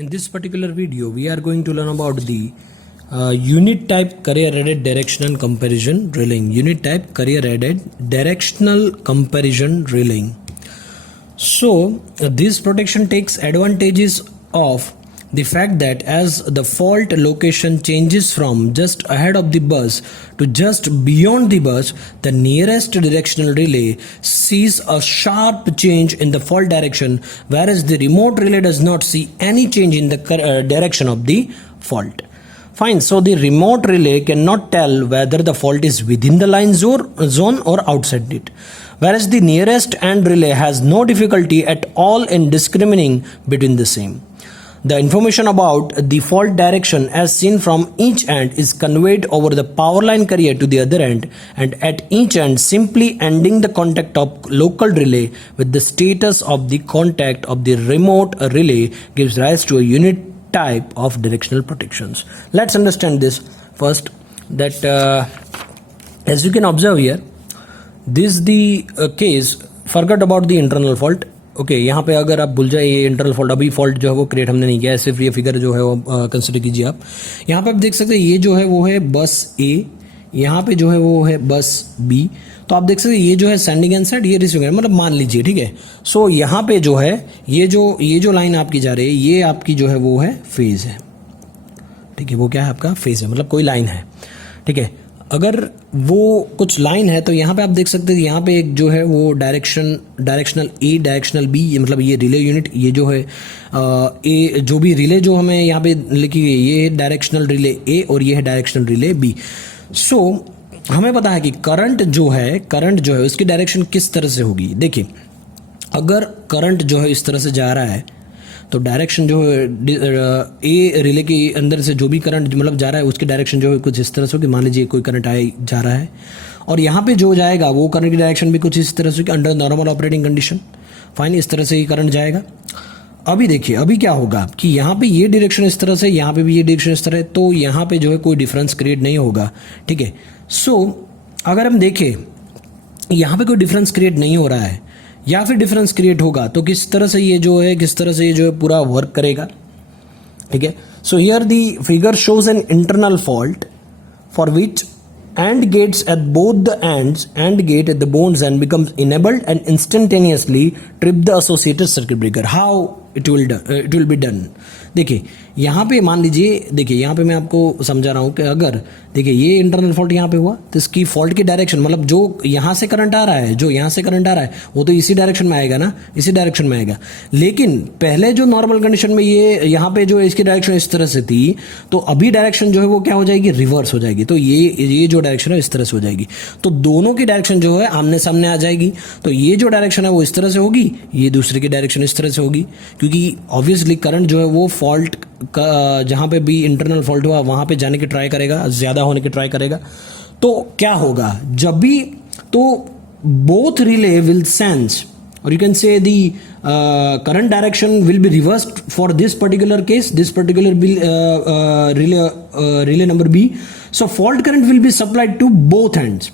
In this particular video, we are going to learn about the unit type career added directional comparison drilling. Unit type career added directional comparison drilling. So, this protection takes advantages of the fact that as the fault location changes from just ahead of the bus to just beyond the bus, the nearest directional relay sees a sharp change in the fault direction, whereas the remote relay does not see any change in the direction of the fault. Fine, so the remote relay cannot tell whether the fault is within the line zone or outside it, whereas the nearest end relay has no difficulty at all in discriminating between the same. The information about the fault direction as seen from each end is conveyed over the power line carrier to the other end, and at each end simply ending the contact of local relay with the status of the contact of the remote relay gives rise to a unit type of directional protections. Let's understand this first, that as you can observe here, this is the case. Forget about the internal fault. Okay यहाँ पे अगर आप भूल जाए ये internal fault, अभी fault जो है वो क्रिएट हमने नहीं किया है, सिर्फ ये फिगर जो है वो कंसिडर कीजिए आप। यहाँ पे आप देख सकते हैं ये जो है वो है बस ए, यहाँ पे जो है वो है बस बी। तो आप देख सकते हैं ये जो है सेंडिंग एंड साइड, ये रिसीविंग एंड, मतलब मान लीजिए, ठीक है। सो यहाँ पे जो है ये जो लाइन आपकी जा रही है ये आपकी जो है वो है फेज है, ठीक है। वो क्या है आपका फेज है, मतलब कोई लाइन है, ठीक है। अगर वो कुछ लाइन है तो यहाँ पे आप देख सकते हैं यहाँ पे एक जो है वो डायरेक्शनल ए, डायरेक्शनल बी, मतलब ये रिले यूनिट, ये जो है ए, जो भी रिले जो हमें यहाँ पे लिखी गई ये है डायरेक्शनल रिले ए और ये है डायरेक्शनल रिले बी। सो हमें पता है कि करंट जो है उसकी डायरेक्शन किस तरह से होगी। देखिए, अगर करंट जो है इस तरह से जा रहा है तो डायरेक्शन जो है ए रिले के अंदर से जो भी करंट मतलब जा रहा है उसकी डायरेक्शन जो है कुछ इस तरह से होगी। मान लीजिए कोई करंट जा रहा है और यहाँ पे जो जाएगा वो करंट की डायरेक्शन भी कुछ इस तरह से होगी under normal operating condition. Fine, इस तरह से ही करंट जाएगा। अभी देखिए, अभी क्या होगा कि यहाँ पे ये डायरेक्शन इस तरह से, यहाँ पे भी ये डायरेक्शन इस तरह है, तो यहाँ पे जो है कोई डिफरेंस क्रिएट नहीं होगा, ठीक है। सो अगर हम देखें यहाँ पे कोई डिफरेंस क्रिएट नहीं हो रहा है या फिर डिफरेंस क्रिएट होगा तो किस तरह से ये जो है पूरा वर्क करेगा, ठीक है। So here the figure shows an internal fault for which AND gates at both the ends, AND gate at the bones end becomes enabled and instantaneously trip the associated circuit breaker. How it will be done? देखिए यहाँ पे मान लीजिए, देखिए यहाँ पे मैं आपको समझा रहा हूँ कि अगर देखिए ये इंटरनल फॉल्ट यहाँ पे हुआ तो इसकी फॉल्ट की डायरेक्शन, मतलब जो यहाँ से करंट आ रहा है, वो तो इसी डायरेक्शन में आएगा ना, इसी डायरेक्शन में आएगा। लेकिन पहले जो नॉर्मल कंडीशन में ये यहाँ पे जो इसकी डायरेक्शन इस तरह से थी, तो अभी डायरेक्शन जो है वो क्या हो जाएगी, रिवर्स हो जाएगी। तो ये जो डायरेक्शन है इस तरह से हो जाएगी, तो दोनों की डायरेक्शन जो है आमने सामने आ जाएगी। तो ये जो डायरेक्शन है वो इस तरह से होगी, ये दूसरे की डायरेक्शन इस तरह से होगी, क्योंकि ऑब्वियसली करंट जो है वो फॉल्ट का जहां पे भी इंटरनल फॉल्ट हुआ वहां पे जाने की ट्राई करेगा, ज्यादा होने की ट्राई करेगा। तो क्या होगा जब भी, तो both relay will sense, or you can say the current direction will be reversed for this particular case, this particular relay number B. So fault current will be supplied to both ends.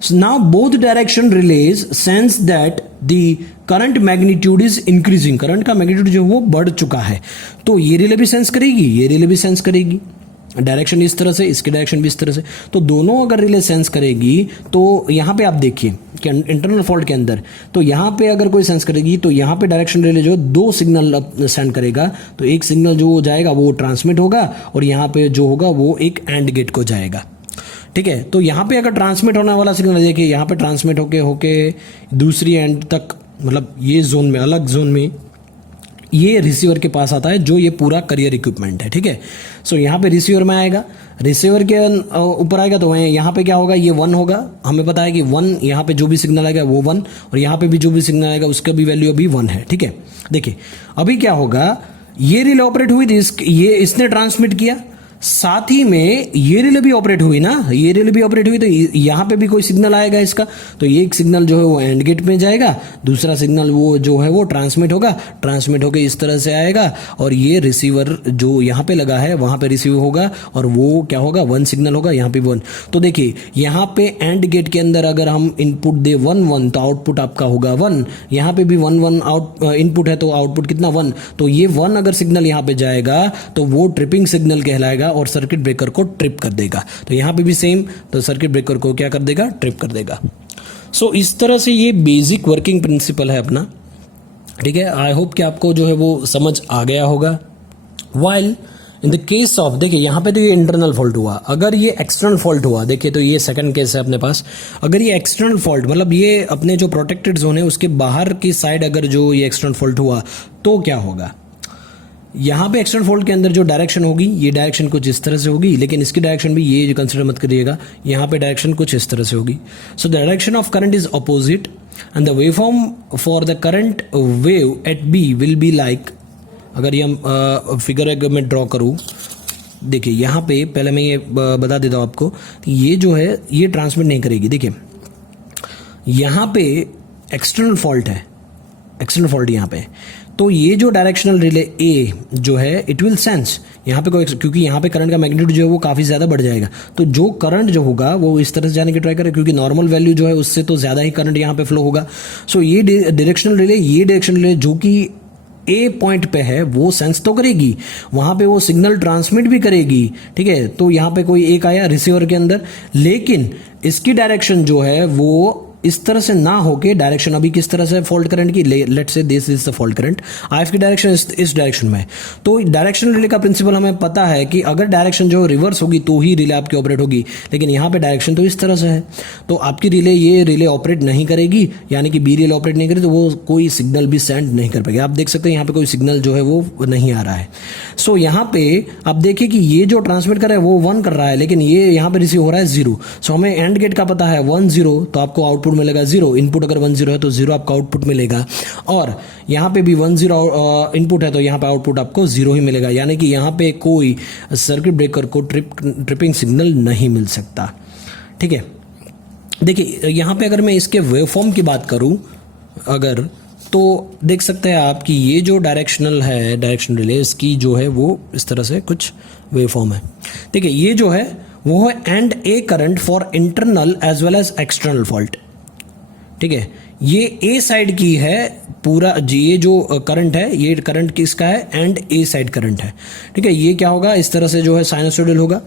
So now both direction relays sense that the current magnitude is increasing. current का magnitude जो वो बढ़ चुका है, तो ये relay भी sense करेगी, ये रिले भी सेंस करेगी, डायरेक्शन इस तरह से, इसकी डायरेक्शन भी इस तरह से। तो दोनों अगर रिले सेंस करेगी तो यहाँ पे आप देखिए कि इंटरनल फॉल्ट के अंदर, तो यहाँ पे अगर कोई सेंस करेगी तो यहाँ पे डायरेक्शन रिले जो दो सिग्नल सेंड करेगा, तो एक सिग्नल जो जाएगा वो ट्रांसमिट होगा और यहाँ पे जो होगा वो एक एंड गेट को जाएगा, ठीक है। तो यहाँ पे अगर ट्रांसमिट होने वाला सिग्नल देखिए, यहाँ पे ट्रांसमिट होके दूसरी एंड तक, मतलब ये जोन में, अलग जोन में ये रिसीवर के पास आता है जो ये पूरा करियर इक्विपमेंट है, ठीक है। सो यहाँ पे रिसीवर में आएगा, रिसीवर के ऊपर आएगा तो यहाँ पे क्या होगा, ये 1 होगा। हमें पता है कि 1, यहाँ पे जो भी सिग्नल आएगा वो 1, और यहाँ पे भी जो भी सिग्नल आएगा उसका भी वैल्यू अभी 1 है, ठीक है। देखिए अभी क्या होगा, ये रिले ऑपरेट हुई थी, ये इसने ट्रांसमिट किया, साथ ही में ये रिले भी ऑपरेट हुई ना, ये रिले भी ऑपरेट हुई, तो यहाँ पे भी कोई सिग्नल आएगा इसका, तो ये एक सिग्नल जो है वो एंड गेट में जाएगा, दूसरा सिग्नल वो जो है वो ट्रांसमिट होगा, ट्रांसमिट होकर इस तरह से आएगा, और ये रिसीवर जो यहाँ पे लगा है वहां पे रिसीव होगा, और वो क्या होगा, 1 सिग्नल होगा, यहाँ पे 1। तो देखिए यहाँ पे एंड गेट के अंदर अगर हम इनपुट दे 1 1 तो आउटपुट आपका होगा 1, यहाँ पे भी 1 1 आउट इनपुट है तो आउटपुट कितना 1, तो ये 1 अगर सिग्नल यहाँ पे जाएगा तो वो ट्रिपिंग सिग्नल कहलाएगा और सर्किट ब्रेकर को ट्रिप कर देगा। तो यहां पे भी सेम, तो सर्किट ब्रेकर को क्या कर देगा, ट्रिप कर देगा। सो इस तरह से ये बेसिक वर्किंग प्रिंसिपल है अपना, ठीक है। आई होप कि आपको जो है वो समझ आ गया होगा। While in the case of, देखिए यहां पे तो ये इंटरनल फॉल्ट हुआ, अगर ये एक्सटर्नल फॉल्ट हुआ, देखिए तो ये सेकंड केस है अपने पास, अगर ये एक्सटर्नल फॉल्ट मतलब ये अपने जो प्रोटेक्टेड जोन है उसके बाहर की साइड अगर जो ये एक्सटर्नल फॉल्ट हुआ तो क्या होगा, यहाँ पे एक्सटर्नल फॉल्ट के अंदर जो डायरेक्शन होगी, ये डायरेक्शन कुछ इस तरह से होगी, लेकिन इसकी डायरेक्शन भी ये कंसिडर मत करिएगा, यहाँ पे डायरेक्शन कुछ इस तरह से होगी। So the direction of current is opposite and the waveform for the current wave at B will be like, अगर ये हम फिगर में ड्रॉ करूँ, देखिए यहाँ पे पहले मैं ये बता देता हूँ आपको, ये जो है ये ट्रांसमिट नहीं करेगी। देखिए यहाँ पे एक्सटर्नल फॉल्ट है, एक्सटर्नल फॉल्ट यहाँ पे, तो ये जो डायरेक्शनल रिले ए जो है इट विल सेंस यहाँ पे कोई, क्योंकि यहाँ पे करंट का मैग्नीट्यूड जो है वो काफ़ी ज़्यादा बढ़ जाएगा, तो जो करंट जो होगा वो इस तरह से जाने की ट्राई करे, क्योंकि नॉर्मल वैल्यू जो है उससे तो ज़्यादा ही करंट यहाँ पे फ्लो होगा। सो ये डायरेक्शनल रिले, ये डायरेक्शनल रिले जो कि ए पॉइंट पे है वो सेंस तो करेगी, वहां पे वो सिग्नल ट्रांसमिट भी करेगी, ठीक है। तो यहाँ पे कोई एक आया रिसीवर के अंदर, लेकिन इसकी डायरेक्शन जो है वो इस तरह से ना होके डायरेक्शन अभी किस तरह से फॉल्ट करंट की, let's say this is the fault current, if की डायरेक्शन इस डायरेक्शन में। तो डायरेक्शनल रिले का प्रिंसिपल हमें पता है कि अगर डायरेक्शन जो रिवर्स होगी तो ही रिले आपकी ऑपरेट होगी, लेकिन यहाँ पे डायरेक्शन तो इस तरह से है, तो आपकी रिले ये रिले ऑपरेट नहीं करेगी, यानी कि बी रिले ऑपरेट नहीं करेगी, तो वो कोई सिग्नल भी सेंड नहीं कर पाएगी। आप देख सकते हैं यहाँ पे कोई सिग्नल जो है वो नहीं आ रहा है। सो यहाँ पे आप देखिए कि ये जो ट्रांसमिट कर रहा है वो 1 कर रहा है, लेकिन ये यहाँ पे रिसीव हो रहा है 0। सो हमें एंड गेट का पता है 1 0, तो आपको आउटपुट मिलेगा 0, इनपुट अगर 1 0 है तो 0 आपका आउटपुट मिलेगा, और यहाँ पे भी 1 0 इनपुट है तो यहाँ पे आउटपुट आपको 0 ही मिलेगा, यानी कि यहाँ पे कोई सर्किट ब्रेकर को ट्रिपिंग सिग्नल नहीं मिल सकता, ठीक है। देखिए यहाँ पे अगर मैं इसके वेवफॉर्म की बात करूँ अगर, तो देख सकते हैं आप कि ये जो डायरेक्शनल है, डायरेक्शनल रिले, इसकी जो है वो इस तरह से कुछ वेवफॉर्म है। देखिए ये जो है वो है end A current for internal as well as external fault, ठीक है। ये ए साइड की है पूरा, ये जो करंट है ये करंट किसका है, एंड ए साइड करंट है, ठीक है। ये क्या होगा, इस तरह से जो है साइनसोइडल होगा,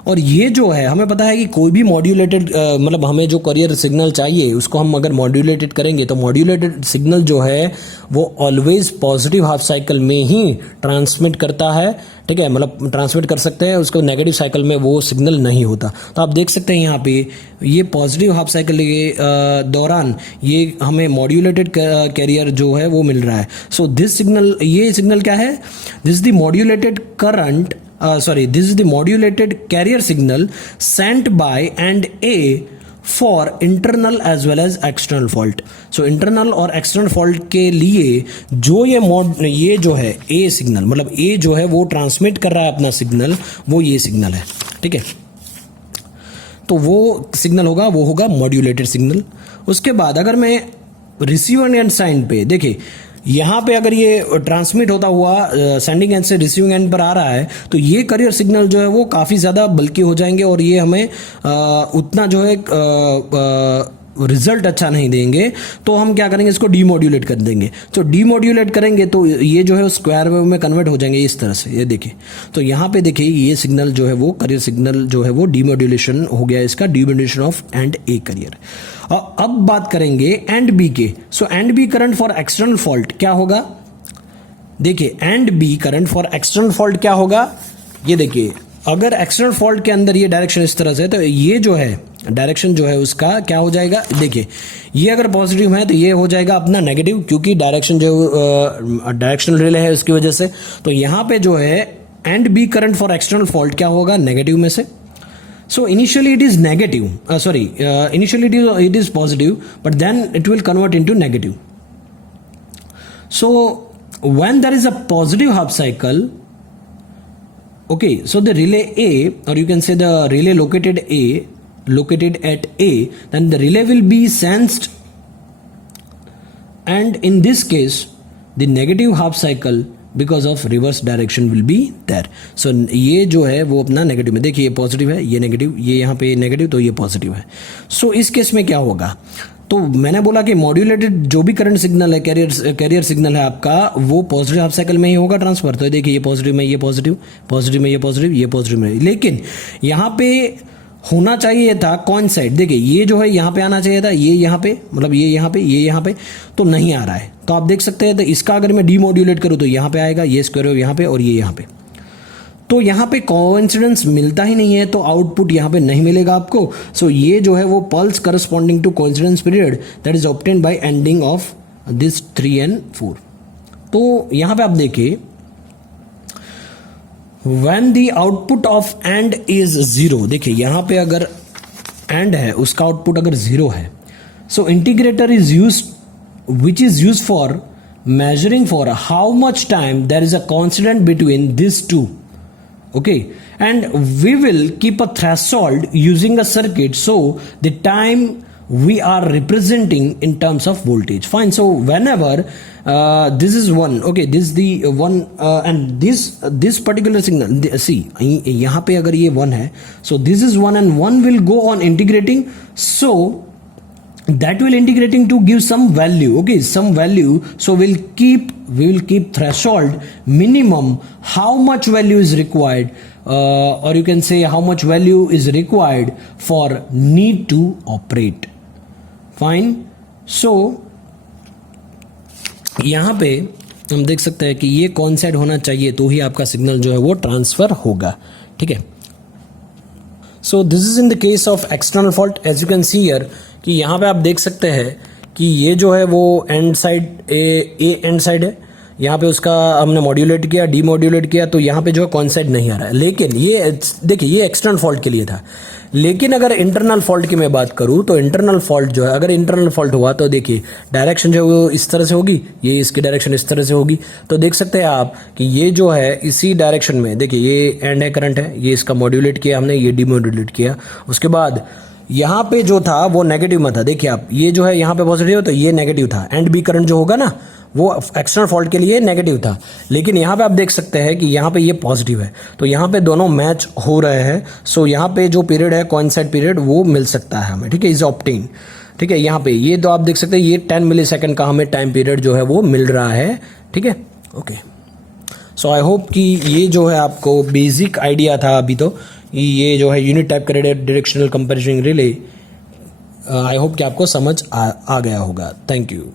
और ये जो है हमें पता है कि कोई भी मॉड्यूलेटेड मतलब हमें जो कैरियर सिग्नल चाहिए उसको हम अगर मॉड्यूलेटेड करेंगे तो मॉड्यूलेटेड सिग्नल जो है वो ऑलवेज पॉजिटिव हाफ साइकिल में ही ट्रांसमिट करता है, ठीक है, मतलब ट्रांसमिट कर सकते हैं, उसको नेगेटिव साइकिल में वो सिग्नल नहीं होता। तो आप देख सकते हैं यहाँ पे ये पॉजिटिव हाफ साइकिल के दौरान ये हमें मॉड्यूलेटेड कैरियर जो है वो मिल रहा है। सो दिस सिग्नल, ये सिग्नल क्या है, this is the modulated current, this is the modulated carrier signal sent by and A for internal as well as external fault. So internal और external fault के लिए जो ये जो है A सिग्नल, मतलब A जो है वो ट्रांसमिट कर रहा है अपना सिग्नल, वो ये सिग्नल है, ठीक है। तो वो सिग्नल होगा, वो होगा मॉड्यूलेटेड सिग्नल। उसके बाद अगर मैं रिसीवर एंड साइड पे देखिए, यहाँ पे अगर ये ट्रांसमिट होता हुआ सेंडिंग एंड से रिसीविंग एंड पर आ रहा है तो ये कैरियर सिग्नल जो है वो काफ़ी ज़्यादा बल्कि हो जाएंगे और ये हमें उतना जो है रिजल्ट अच्छा नहीं देंगे। तो हम क्या करेंगे, इसको डीमॉड्यूलेट कर देंगे। तो डीमॉड्यूलेट करेंगे तो ये जो है स्क्वायर वेव में कन्वर्ट हो जाएंगे इस तरह से। ये देखिए, तो यहाँ पे देखिए ये सिग्नल जो है वो कैरियर सिग्नल जो है वो डीमॉड्यूलेशन हो गया, इसका demodulation of end A carrier. अब बात करेंगे एंड बी के। So end B current for external fault क्या होगा, देखिए end B current for external fault क्या होगा, ये देखिए अगर एक्सटर्नल फॉल्ट के अंदर ये डायरेक्शन इस तरह से है तो ये जो है डायरेक्शन जो है उसका क्या हो जाएगा, देखिए ये अगर पॉजिटिव है तो ये हो जाएगा अपना नेगेटिव, क्योंकि डायरेक्शन जो डायरेक्शनल रिले है उसकी वजह से। तो यहाँ पे जो है end B current for external fault क्या होगा, नेगेटिव में से। So initially it is negative, initially it is positive, but then it will convert into negative. So when there is a positive half cycle, okay, so the relay A, or you can say the relay located at A, then the relay will be sensed, and in this case the negative half cycle because of reverse direction will be there. So ये जो है वो अपना negative में, देखिए ये positive है, ये नेगेटिव, ये यहाँ पे नेगेटिव, तो ये पॉजिटिव है. सो इस केस में क्या होगा, तो मैंने बोला कि मॉड्यूलेटेड जो भी करंट सिग्नल है, कैरियर सिग्नल है आपका, वो पॉजिटिव हाफ साइकिल में ही होगा ट्रांसफर. तो देखिए ये पॉजिटिव में ये पॉजिटिव, पॉजिटिव में ये पॉजिटिव, ये पॉजिटिव में. लेकिन यहाँ पे होना चाहिए था कौन साइड, देखिए ये जो है यहाँ पे आना चाहिए था, ये यहाँ पे, मतलब ये यहाँ पे, ये यहाँ पे, तो नहीं आ रहा है. तो आप देख सकते हैं, तो इसका अगर मैं डीमॉड्यूलेट करूँ तो यहाँ पे आएगा, ये स्क्वायर वेव यहाँ पे और ये यहाँ पे. तो यहाँ पे कोइंसिडेंस मिलता ही नहीं है, तो आउटपुट यहाँ पे नहीं मिलेगा आपको. सो ये जो है वो pulse corresponding to coincidence period that is obtained by ending of this 3 and 4. तो यहाँ पे आप देखिए, when the output of AND is 0, देखिए यहाँ पे अगर AND है, उसका आउटपुट अगर 0 है, so integrator is used, which is used for measuring for how much time there is a constant between these two. Okay, and we will keep a threshold using a circuit, so the time we are representing in terms of voltage. Fine. So whenever this is 1, okay, this is the 1 and this particular signal, see यहाँ पे अगर ये 1 है, so this is 1 and 1 will go on integrating, so that will integrating to give some value, okay, some value. So we will keep threshold minimum how much value is required, or you can say how much value is required for need to operate. Fine. So यहाँ पे हम देख सकते हैं कि ये कौन side होना चाहिए, तो ही आपका सिग्नल जो है वो ट्रांसफर होगा. ठीक है. So this is in the case of external fault. As you can see here कि यहाँ पे आप देख सकते हैं कि ये जो है वो and side, A and side है, यहाँ पे उसका हमने मॉड्यूलेट किया, डीमॉड्यूलेट किया, तो यहाँ पे जो है कौन साइड नहीं आ रहा है. लेकिन ये देखिए ये एक्सटर्नल फॉल्ट के लिए था. लेकिन अगर इंटरनल फॉल्ट की मैं बात करूँ तो इंटरनल फॉल्ट जो है, अगर इंटरनल फॉल्ट हुआ तो देखिए डायरेक्शन जो है वो इस तरह से होगी, ये इसकी डायरेक्शन इस तरह से होगी. तो देख सकते हैं आप कि ये जो है इसी डायरेक्शन में, देखिए ये एंड है, करंट है, ये इसका मॉड्यूलेट किया हमने, ये डीमॉड्यूलेट किया. उसके बाद यहाँ पे जो था वो नेगेटिव में था. देखिए आप, ये जो है यहाँ पे पॉजिटिव, तो ये नेगेटिव था. एंड बी करंट जो होगा ना वो एक्सटर्नल फॉल्ट के लिए नेगेटिव था. लेकिन यहाँ पे आप देख सकते हैं कि यहाँ पे ये पॉजिटिव है, तो यहाँ पे दोनों मैच हो रहे हैं. सो यहाँ पे जो पीरियड है कोइंसाइड पीरियड वो मिल सकता है हमें. ठीक है, इज ऑब्टेन. ठीक है, यहाँ पे ये तो आप देख सकते हैं ये 10 मिलीसेकंड का हमें टाइम पीरियड जो है वो मिल रहा है. ठीक है, ओके. सो आई होप कि ये जो है आपको बेसिक आइडिया था अभी. तो ये जो है unit type corrected directional comparison relay, I hope कि आपको समझ आ गया होगा. Thank you.